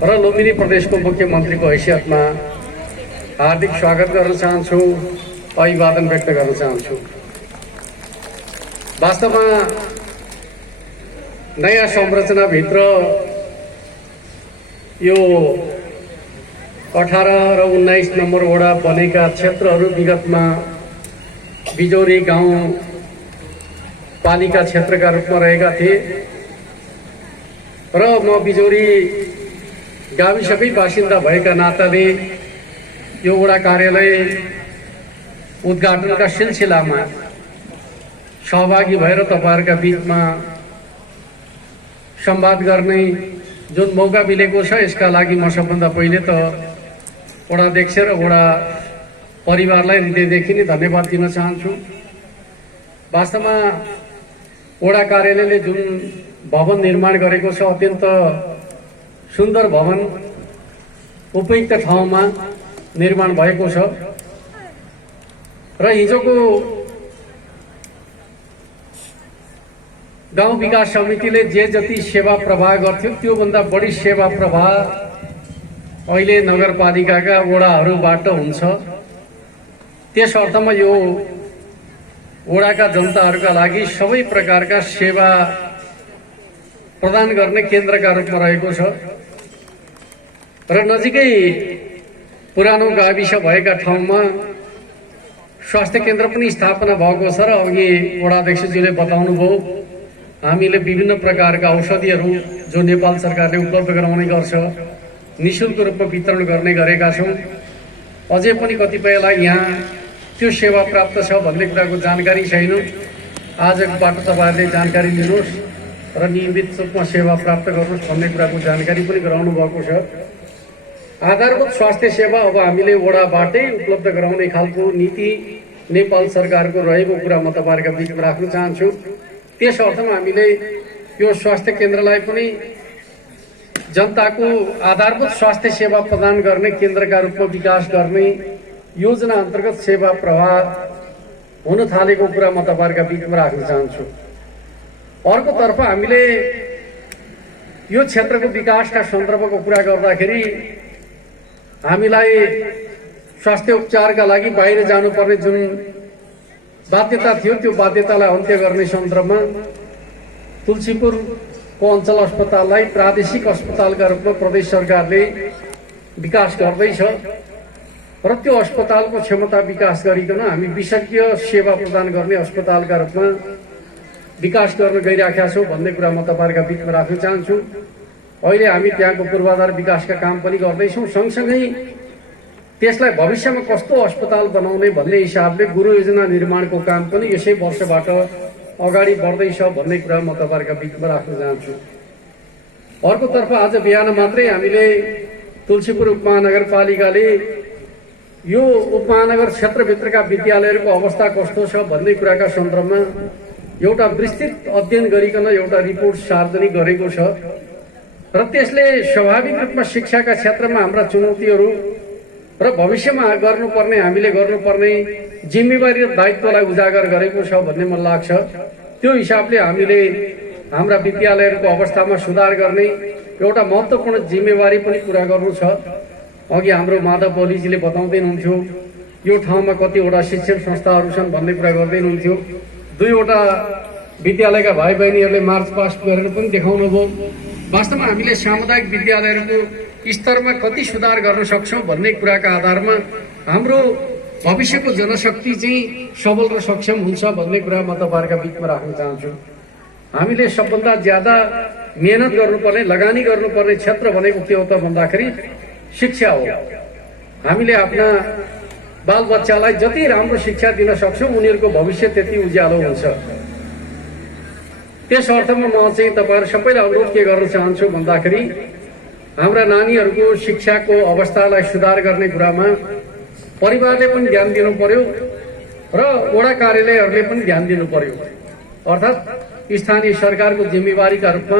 र लुम्बिनी प्रदेशको मुख्यमन्त्रीको हैसियतमा हार्दिक स्वागत गर्न चाहन्छु, अभिवादन व्यक्त गर्न चाहन्छु। वास्तवमा नयाँ संरचनाभित्र यो 18 र 19 नम्बर वडा बनेका क्षेत्रहरू विगतमा बिजौरी गाउँ पालिका क्षेत्रका रूपमा रहेका थिए र म बिजौरी गाविसकै बासिन्दा भएका नाताले यो वडा कार्यालय उद्घाटनका सिलसिलामा सहभागी भएर तपाईहरुका बीचमा संवाद गर्ने जुन मौका मिलेको छ, यसका लागि म सबभन्दा पहिले त वडा अध्यक्ष र वडा परिवारलाई हृदयदेखि नै धन्यवाद दिन चाहन्छु। वास्तवमा वडा कार्यालयले जुन भवन निर्माण गरेको छ, अत्यन्त सुन्दर भवन उपयुक्त ठाउँमा निर्माण भएको छ र हिजोको गाउँ विकास समितिले जे जति सेवा प्रवाह गर्थ्यो त्यो भन्दा बढी सेवा प्रवाह अहिले नगरपालिकाका वडाहरूबाट हुन्छ। त्यस अर्थमा यो वडाका जनताहरूका लागि सबै प्रकारका सेवा प्रदान गर्ने केन्द्रका रूपमा रहेको छ र नजिकै पुरानो गाविस भएका ठाउँमा स्वास्थ्य केन्द्र पनि स्थापना भएको छ र अघि वडा अध्यक्षज्यूले बताउनुभयो, हामीले विभिन्न प्रकारका औषधिहरू जो नेपाल सरकारले उपलब्ध गराउने गर्छ निःशुल्क रूपमा वितरण गर्ने गरेका छौँ। अझै पनि कतिपयलाई यहाँ त्यो सेवा प्राप्त छ भन्ने कुराको जानकारी छैन। आजबाट तपाईहरुले जानकारी लिनुहोस् र नियमित रूपमा सेवा प्राप्त गर्नुहोस् भन्ने कुराको जानकारी पनि गराउनु भएको छ। आधारभूत स्वास्थ्य सेवा अब हामीले वडाबाटै उपलब्ध गराउने खालको नीति नेपाल सरकारको रहेको कुरा म तपाईहरुका बीचमा राख्न चाहन्छु। त्यस अर्थमा हामीले यो स्वास्थ्य केन्द्रलाई पनि जनताको आधारभूत स्वास्थ्य सेवा प्रदान गर्ने केन्द्रका रूपमा विकास गर्ने योजना अन्तर्गत सेवा प्रवाह हुन थालेको कुरा म तपाईहरुका बीचमा राख्न चाहन्छु। अर्कोतर्फ हामीले यो क्षेत्रको विकासका सन्दर्भको कुरा गर्दाखेरि हामीलाई स्वास्थ्य उपचारका लागि बाहिर जानुपर्ने जुन बाध्यता थियो त्यो बाध्यतालाई अन्त्य गर्ने सन्दर्भमा तुलसीपुरको अञ्चल अस्पताललाई प्रादेशिक अस्पतालका रूपमा प्रदेश सरकारले विकास गर्दैछ र त्यो अस्पतालको क्षमता विकास गरिकन हामी विशेषज्ञ सेवा प्रदान गर्ने अस्पतालका रूपमा विकास गर्न गइराखेका छौँ भन्ने कुरा म तपाईहरुका बीचमा राख्न चाहन्छु। अहिले हामी त्यहाँको पूर्वाधार विकासका काम पनि गर्दैछौँ। सँगसँगै त्यसलाई भविष्यमा कस्तो अस्पताल बनाउने भन्ने हिसाबले गुरु योजना निर्माणको काम पनि यसै वर्षबाट अगाडि बढ्दैछ भन्ने कुरा म तपाईहरुका बीचमा राख्न चाहन्छु। अर्कोतर्फ आज बिहान मात्रै हामीले तुलसीपुर उपमहानगरपालिकाले यो उपमहानगर क्षेत्रभित्रका विद्यालयहरूको अवस्था कस्तो छ भन्ने कुराका सन्दर्भमा एउटा विस्तृत अध्ययन गरिकन एउटा रिपोर्ट सार्वजनिक गरेको छ र त्यसले स्वाभाविक रूपमा शिक्षाका क्षेत्रमा हाम्रा चुनौतीहरू र भविष्यमा गर्नुपर्ने हामीले गर्नुपर्ने जिम्मेवारी र दायित्वलाई उजागर गरेको छ भन्ने मलाई लाग्छ। त्यो हिसाबले हामीले हाम्रा विद्यालयहरूको अवस्थामा सुधार गर्ने एउटा महत्त्वपूर्ण जिम्मेवारी पनि पूरा गर्नु छ। अघि हाम्रो माधव बलिजीले बताउँदै हुनुहुन्थ्यो यो ठाउँमा कतिवटा शिक्षण संस्थाहरू छन् भन्ने कुरा गर्दै हुनुहुन्थ्यो। 2वटा विद्यालयका भाइ बहिनीहरूले मार्च पास्ट गरेर पनि देखाउनु भयो। वास्तवमा हामीले सामुदायिक विद्यालयहरूको स्तरमा कति सुधार गर्न सक्छौँ भन्ने कुराका आधारमा हाम्रो भविष्यको जनशक्ति चाहिँ सबल र सक्षम हुन्छ भन्ने कुरा म तपाईहरुका बीचमा राख्न चाहन्छु। हामीले सबभन्दा ज्यादा मेहनत गर्नुपर्ने लगानी गर्नुपर्ने क्षेत्र भनेको के हो त भन्दाखेरि शिक्षा हो। हामीले आफ्ना बालबच्चालाई जति राम्रो शिक्षा दिन सक्छौँ उनीहरूको भविष्य त्यति उज्यालो हुन्छ। त्यस अर्थमा म चाहिँ तपाईहरु सबैलाई अनुरोध के गर्न चाहन्छु भन्दाखेरि हाम्रा नानीहरूको शिक्षाको अवस्थालाई सुधार गर्ने कुरामा परिवारले पनि ध्यान दिनु पर्यो र वडा कार्यालयहरूले पनि ध्यान दिनु पर्यो। अर्थात् स्थानीय सरकारको जिम्मेवारीका रूपमा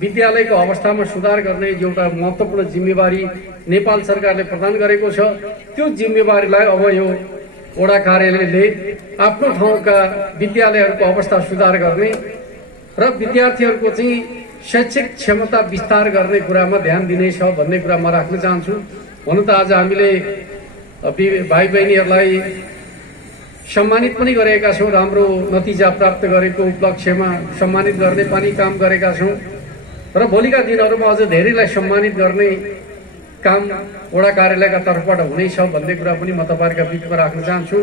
विद्यालयको अवस्थामा सुधार गर्ने एउटा महत्त्वपूर्ण जिम्मेवारी नेपाल सरकारले प्रदान गरेको छ। त्यो जिम्मेवारीलाई अब यो वडा कार्यालयले आफ्नो ठाउँका विद्यालयहरूको अवस्था सुधार गर्ने र विद्यार्थीहरूको चाहिँ शैक्षिक क्षमता विस्तार गर्ने कुरामा ध्यान दिनेछ भन्ने कुरा म राख्न चाहन्छु। हुन त आज हामीले भाइ बहिनीहरूलाई सम्मानित पनि गरेका छौँ, राम्रो नतिजा प्राप्त गरेको उपलक्ष्यमा सम्मानित गर्ने पनि काम गरेका छौँ र भोलिका दिनहरूमा अझ धेरैलाई सम्मानित गर्ने काम वडा कार्यालयका तर्फबाट हुनेछ भन्ने कुरा पनि म तपाईँहरूका बिचमा राख्न चाहन्छु।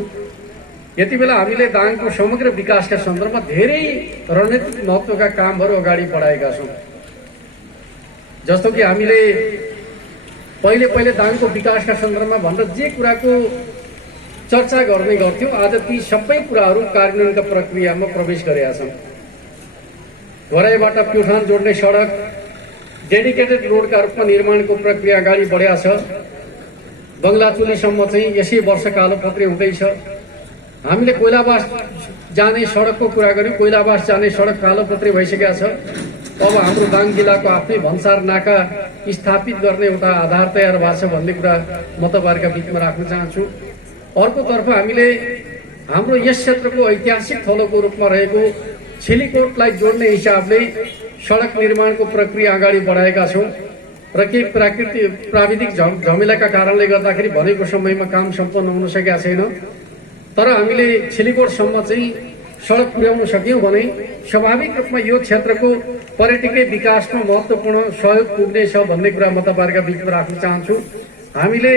यति बेला हामीले दाङको समग्र विकासका सन्दर्भमा धेरै रणनीतिक महत्त्वका कामहरू अगाडि बढाएका छौँ। जस्तो कि हामीले पहिले दाङको विकासका सन्दर्भमा भनेर जे कुराको चर्चा गर्ने गर्थ्यौँ, आज ती सबै कुराहरू कार्यान्वयनका प्रक्रियामा प्रवेश गरेका छन्। घराइबाट प्युठान जोड्ने सडक डेडिकेटेड रोडका रूपमा निर्माणको प्रक्रिया अगाडि बढेको छ। बङ्गलाचुलीसम्म चाहिँ यसै वर्ष कालोपत्री हुँदैछ। हामीले कोइलाबास जाने सडकको कुरा गर्यौँ, कोइलाबास जाने सडक कालोपत्री भइसकेको छ। अब हाम्रो दाङ जिल्लाको आफ्नै भन्सार नाका स्थापित गर्ने एउटा आधार तयार भएको छ भन्ने कुरा म तपाईँहरूका बिचमा राख्न चाहन्छु। अर्कोतर्फ हामीले हाम्रो यस क्षेत्रको ऐतिहासिक थलोको रूपमा रहेको छिलीकोटलाई जोड्ने हिसाबले सडक निर्माणको प्रक्रिया अगाडि बढाएका छौँ र केही प्राविधिक झमेलाका कारणले गर्दाखेरि भनेको समयमा काम सम्पन्न हुन सकेका छैन। तर हामीले छिलीकोटसम्म चाहिँ सडक पुर्याउन सक्यौँ भने स्वाभाविक रूपमा यो क्षेत्रको पर्यटकीय विकासमा महत्त्वपूर्ण सहयोग पुग्नेछ भन्ने कुरा म तपाईँहरूका बिचमा राख्न चाहन्छु। हामीले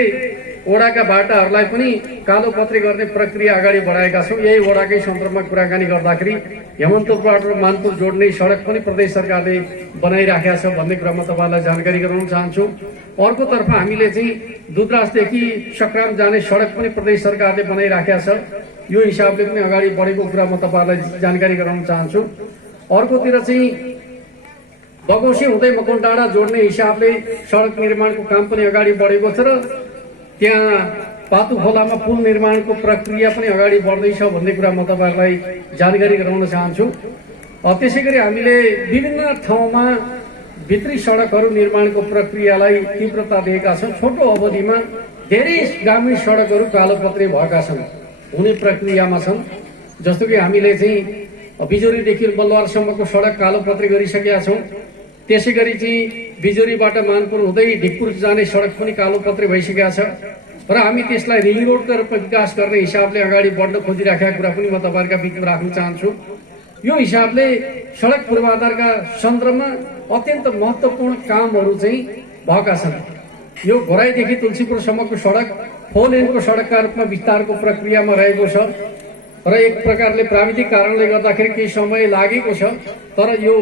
वडाका बाटाहरूलाई पनि कालोपत्री गर्ने प्रक्रिया अगाडि बढाएका छौँ। यही वडाकै सन्दर्भमा कुराकानी गर्दाखेरि हेमन्तपुरबाट मानपुर जोड्ने सडक पनि प्रदेश सरकारले बनाइराखेका छ भन्ने कुरा म तपाईँलाई जानकारी गराउन चाहन्छु। अर्कोतर्फ हामीले चाहिँ दुधराजदेखि सक्राम जाने सडक पनि प्रदेश सरकारले बनाइराखेका छ। यो हिसाबले पनि अगाडि बढेको कुरा म तपाईँलाई जानकारी गराउन चाहन्छु। अर्कोतिर चाहिँ बगौसी हुँदै मकनडाँडा जोड्ने हिसाबले सडक निर्माणको काम पनि अगाडि बढेको छ र त्यहाँ पातु खोलामा पुल निर्माणको प्रक्रिया पनि अगाडि बढ्दैछ भन्ने कुरा म तपाईँहरूलाई जानकारी गराउन चाहन्छु। त्यसै गरी हामीले विभिन्न ठाउँमा भित्री सडकहरू निर्माणको प्रक्रियालाई तीव्रता दिएका छौँ। छोटो अवधिमा धेरै ग्रामीण सडकहरू कालोपत्री भएका छन्, हुने प्रक्रियामा छन्। जस्तो कि हामीले चाहिँ बिजोरीदेखि बलवारसम्मको सडक कालोपत्री गरिसकेका छौँ। त्यसै गरी चाहिँ बिजोरीबाट मानपुर हुँदै ढिकपुर जाने सडक पनि कालोपत्री भइसकेका छ र हामी त्यसलाई रिङ रोडका रूपमा विकास गर्ने हिसाबले अगाडि बढ्न खोजिराखेका कुरा पनि म तपाईँहरूका बिचमा राख्न चाहन्छु। यो हिसाबले सडक पूर्वाधारका सन्दर्भमा अत्यन्त महत्त्वपूर्ण कामहरू चाहिँ भएका छन्। यो घोराइदेखि तुलसीपुरसम्मको सडक 4 लेनको सडकका रूपमा विस्तारको प्रक्रियामा रहेको छ र एक प्रकारले प्राविधिक कारणले गर्दाखेरि केही समय लागेको छ, तर यो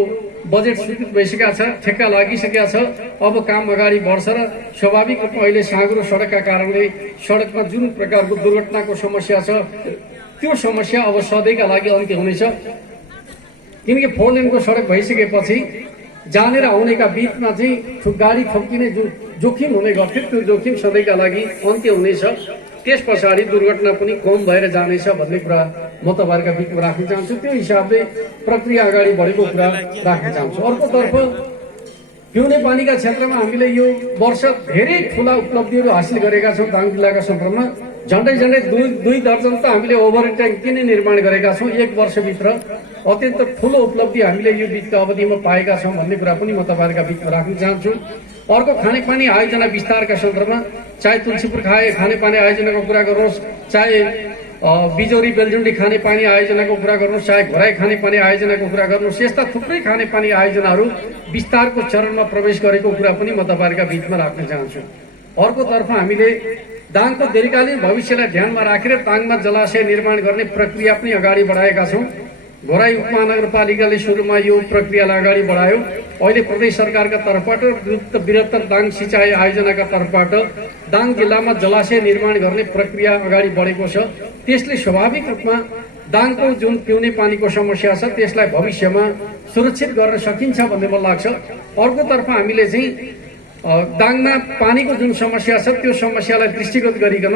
बजेट स्वीकृत भइसकेका छ, ठेक्का लागिसकेका छ। अब काम अगाडि बढ्छ र स्वाभाविक रूपमा अहिले साँघुरो सडकका कारणले सडकमा जुन प्रकारको दुर्घटनाको समस्या छ त्यो समस्या अब सधैँका लागि अन्त्य हुनेछ। किनकि 4 लेनको सडक भइसकेपछि जाने र आउनेका बिचमा चाहिँ गाडी ठोक्किने जुन जोखिम हुने गर्थ्यो त्यो जोखिम सधैँका लागि अन्त्य हुनेछ। त्यस पछाडि दुर्घटना पनि कम भएर जानेछ भन्ने कुरा म तपाईँहरूका बिचमा राख्न चाहन्छु। त्यो हिसाबले प्रक्रिया अगाडि बढेको कुरा राख्न चाहन्छु। अर्कोतर्फ पिउने पानीका क्षेत्रमा हामीले यो वर्ष धेरै ठुला उपलब्धिहरू हासिल गरेका छौँ। दाङ जिल्लाका सन्दर्भमा झन्डै 2 दर्जन त हामीले ओभर ट्याङ्की नै निर्माण गरेका छौँ। 1 वर्षभित्र अत्यन्त ठुलो उपलब्धि हामीले यो बिचका अवधिमा पाएका छौँ भन्ने कुरा पनि म तपाईँहरूका बिचमा राख्न चाहन्छु। अर्को खानेपानी आयोजना विस्तारका सन्दर्भमा चाहे तुलसीपुर खानेपानी आयोजनाको कुरा गर्नुहोस्, चाहे बिजोरी बेलजुन्डी खानेपानी आयोजनाको कुरा गर्नुहोस्, चाहे घोराई खानेपानी आयोजनाको कुरा गर्नुहोस्, यस्ता थुप्रै खानेपानी आयोजनाहरू विस्तारको चरणमा प्रवेश गरेको कुरा पनि म तपाईँहरूका बिचमा राख्न चाहन्छु। अर्कोतर्फ हामीले दाङको दीर्घकालीन भविष्यलाई ध्यानमा राखेर दाङमा जलाशय निर्माण गर्ने प्रक्रिया पनि अगाडि बढाएका छौँ। घोराई उपमहानगरपालिकाले सुरुमा यो प्रक्रियालाई अगाडि बढायो। अहिले प्रदेश सरकारका तर्फबाट बृहत्तर दाङ सिँचाइ आयोजनाका तर्फबाट दाङ जिल्लामा जलाशय निर्माण गर्ने प्रक्रिया अगाडि बढेको छ। त्यसले स्वाभाविक रूपमा दाङको जुन पिउने पानीको समस्या छ त्यसलाई भविष्यमा सुरक्षित गर्न सकिन्छ भन्ने मलाई लाग्छ। अर्कोतर्फ हामीले चाहिँ दाङमा पानीको जुन समस्या छ त्यो समस्यालाई दृष्टिगत गरिकन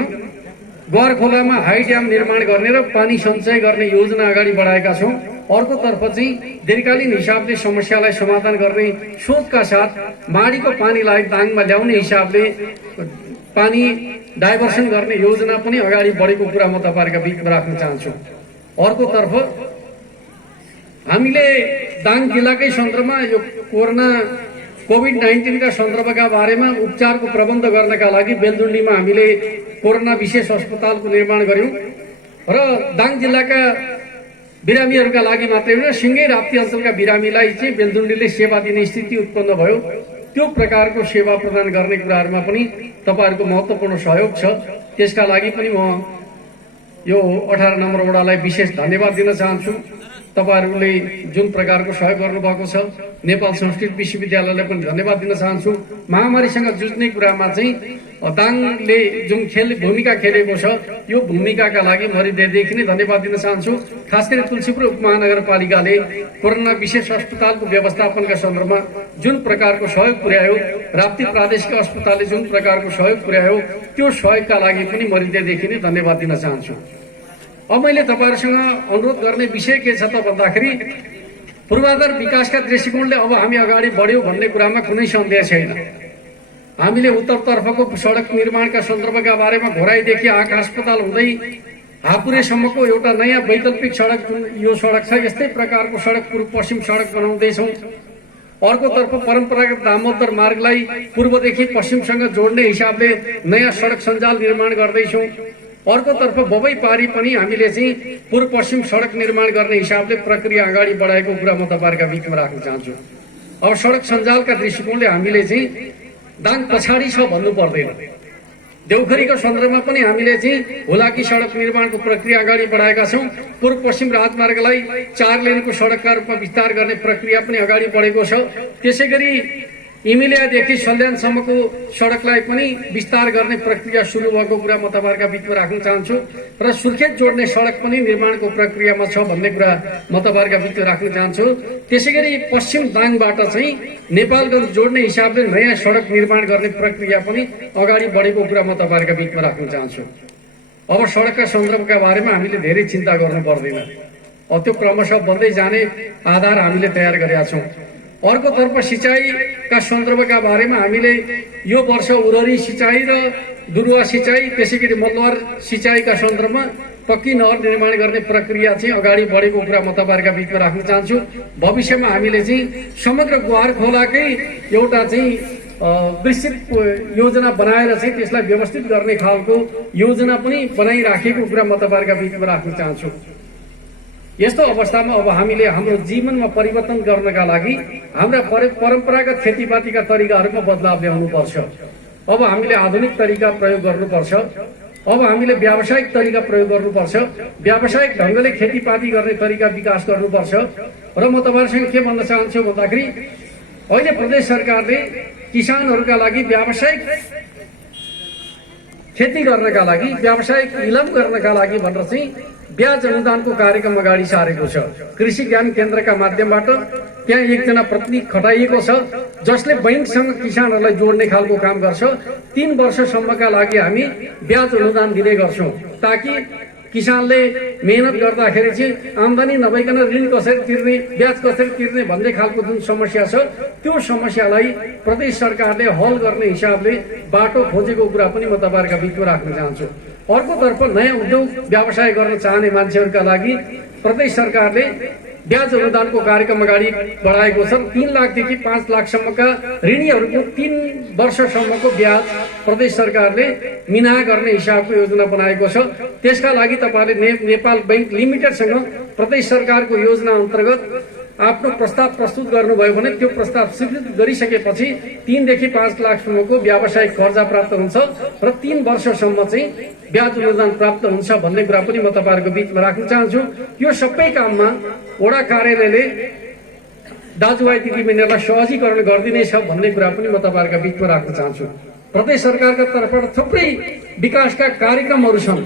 ग्वार खोलामा हाई ड्याम निर्माण गर्ने र पानी सञ्चय गर्ने योजना अगाडि बढाएका छौँ। अर्कोतर्फ चाहिँ दीर्घकालीन हिसाबले समस्यालाई समाधान गर्ने सोचका साथ माडीको पानीलाई दाङमा ल्याउने हिसाबले पानी डाइभर्सन गर्ने योजना पनि अगाडि बढेको कुरा म तपाईँहरूका बिचमा राख्न चाहन्छु। अर्कोतर्फ हामीले दाङ जिल्लाकै सन्दर्भमा यो कोभिड-19 का सन्दर्भका बारेमा उपचारको प्रबन्ध गर्नका लागि बेलजुन्डीमा हामीले कोरोना विशेष अस्पतालको निर्माण गर्यौं र दाङ जिल्लाका बिरामीहरूका लागि मात्रै होइन सिंगै राप्ती अञ्चलका बिरामीलाई चाहिँ बेलजुन्डीले सेवा दिने स्थिति उत्पन्न भयो। त्यो प्रकारको सेवा प्रदान गर्ने कुराहरूमा पनि तपाईहरुको महत्त्वपूर्ण सहयोग छ। त्यसका लागि पनि म यो 18 नम्बर वडालाई विशेष धन्यवाद दिन चाहन्छु। तपाईहरुले जुन प्रकारको सहयोग गर्नुभएको छ, नेपाल संस्कृत विश्वविद्यालयलाई पनि धन्यवाद दिन चाहन्छु। महामारीसँग जुझ्ने कुरामा चाहिँ दाङले जुन भूमिका खेलेको छ, यो भूमिकाका लागि म हृदयदेखि नै धन्यवाद दिन चाहन्छु। खास गरी तुलसीपुर उपमहानगरपालिकाले कोरोना विशेष अस्पतालको व्यवस्थापनका सन्दर्भमा जुन प्रकारको सहयोग पुर्यायो, राप्ती प्रादेशिक अस्पतालले जुन प्रकारको सहयोग पुर्यायो, त्यो सहयोगका लागि पनि म हृदयदेखि नै धन्यवाद दिन चाहन्छु। अब मैले तपाईहरुसँग अनुरोध गर्ने विषय के छ त भन्दाखेरि पूर्वाधार विकासका दृष्टिकोणले अब हामी अगाडि बढ्यौं भन्ने कुरामा कुनै सन्देह छैन। हामीले उत्तरतर्फको सडक निर्माणका सन्दर्भका बारेमा घोराईदेखि आँखा अस्पताल हुँदै हापुरेसम्मको एउटा नयाँ वैकल्पिक सडक जुन यो सडक छ, यस्तै प्रकारको सडक पूर्व पश्चिम सडक बनाउँदैछौं। अर्कोतर्फ परम्परागत दामोदर मार्गलाई पूर्वदेखि पश्चिमसँग जोड्ने हिसाबले नयाँ सडक सञ्जाल निर्माण गर्दैछौं। अर्कोतर्फ बबई पारी पनि हामीले चाहिँ पूर्व पश्चिम सडक निर्माण गर्ने हिसाबले प्रक्रिया अगाडि बढाएको कुरा म तपाईहरुका बीचमा राख्न चाहन्छु। अब सडक सञ्जालका दृष्टिकोणले हामीले चाहिँ दाङ पछाडी छ भन्नु पर्दैन। देउखरीको सन्दर्भमा पनि हामीले चाहिँ हुलाकी सडक निर्माणको प्रक्रिया अगाडि बढाएका छौं। पूर्व पश्चिम राजमार्गलाई 4 लेनको सडकका रूपमा विस्तार गर्ने प्रक्रिया पनि अगाडि बढेको छ। त्यसैगरी इमिलियादेखि सल्यानसम्मको सडकलाई पनि विस्तार गर्ने प्रक्रिया सुरु भएको कुरा म तपाईहरुका बीचमा राख्न चाहन्छु र सुर्खेत जोड्ने सडक पनि निर्माणको प्रक्रियामा छ भन्ने कुरा म तपाईहरुका बीचमा राख्न चाहन्छु। त्यसैगरी पश्चिम दाङबाट चाहिँ नेपालगञ्ज जोड्ने हिसाबले नयाँ सडक निर्माण गर्ने प्रक्रिया पनि अगाडि बढेको कुरा म तपाईहरुका बीचमा राख्न चाहन्छु। अब सडकका सन्दर्भका बारेमा हामीले धेरै चिन्ता गर्नु पर्दैन। अब त्यो क्रमशः बढ्दै जाने आधार हामीले तयार गरेका छौं। अर्कोतर्फ सिंचाईका सन्दर्भका बारेमा हामीले यो वर्ष उररी सिंचाई र दुरुवा सिंचाई त्यसैगरी मलवार सिंचाईका सन्दर्भमा पक्की नहर निर्माण गर्ने प्रक्रिया चाहिँ अगाडि बढेको कुरा म तपाईहरुका बीचमा राख्न चाहन्छु। भविष्यमा हामीले चाहिँ समग्र गुहार खोलाकै एउटा चाहिँ विस्तृत योजना बनाएर चाहिँ त्यसलाई व्यवस्थित गर्ने खालको योजना पनि बनाइराखेको कुरा म तपाईहरुका बीचमा राख्न चाहन्छु। यस्तो अवस्थामा अब हामीले हाम्रो जीवनमा परिवर्तन गर्नका लागि हाम्रा परम्परागत खेतीपातीका तरिकाहरूमा बदलाव ल्याउनुपर्छ। अब हामीले आधुनिक तरिका प्रयोग गर्नुपर्छ। अब हामीले व्यावसायिक तरिका प्रयोग गर्नुपर्छ। व्यावसायिक ढंगले खेतीपाती गर्ने तरिका विकास गर्नुपर्छ। र म तपाईहरुसँग के भन्न चाहन्छु भन्दाखेरि अहिले प्रदेश सरकारले किसानहरूका लागि व्यावसायिक खेती गर्नका लागि, व्यावसायिक इलम गर्नका लागि भनेर चाहिँ ब्याज अनुदानको कार्यक्रम अगाडि सारेको छ। कृषि ज्ञान केन्द्रका माध्यमबाट त्यहाँ एकजना प्रतिनिधि खटाइएको छ जसले बैंकसँग किसानहरूलाई जोड्ने खालको काम गर्छ। 3 वर्षसम्मका लागि हामी ब्याज अनुदान दिने गर्छौं ताकि किसानले मेहनत गर्दाखेरि चाहिँ आम्दानी नभइकन ऋण कसरी तिर्ने, ब्याज कसरी तिर्ने भन्ने खालको जुन समस्या छ, त्यो समस्यालाई प्रदेश सरकारले हल गर्ने हिसाबले बाटो खोजेको कुरा पनि म तपाईहरुका बीचमा राख्न चाहन्छु। अर्कोतर्फ नयाँ उद्योग व्यवसाय गर्न चाहने मान्छेहरूका लागि प्रदेश सरकारले ब्याज अनुदानको कार्यक्रम अगाडि बढाएको छ। 3 लाखदेखि 5 लाखसम्मका ऋणीहरूको 3 वर्षसम्मको ब्याज प्रदेश सरकारले मिना गर्ने हिसाबको योजना बनाएको छ। त्यसका लागि तपाईहरुले नेपाल बैंक लिमिटेडसँग प्रदेश सरकारको योजना अन्तर्गत आफ्नो प्रस्ताव प्रस्तुत गर्नुभयो भने त्यो प्रस्ताव स्वीकृत गरिसकेपछि 3 देखि 5 लाखसम्मको व्यावसायिक कर्जा प्राप्त हुन्छ र 3 वर्षसम्म चाहिँ ब्याज अनुदान प्राप्त हुन्छ भन्ने कुरा पनि म तपाईहरुको बीचमा राख्न चाहन्छु। यो सबै काममा वडा कार्यालयले दाजुभाइ दिदीबहिनीहरूलाई सहजीकरण गरिदिनेछ भन्ने कुरा पनि म तपाईहरुका बीचमा राख्न चाहन्छु। प्रदेश सरकारका तर्फबाट थुप्रै विकासका कार्यक्रमहरू छन्।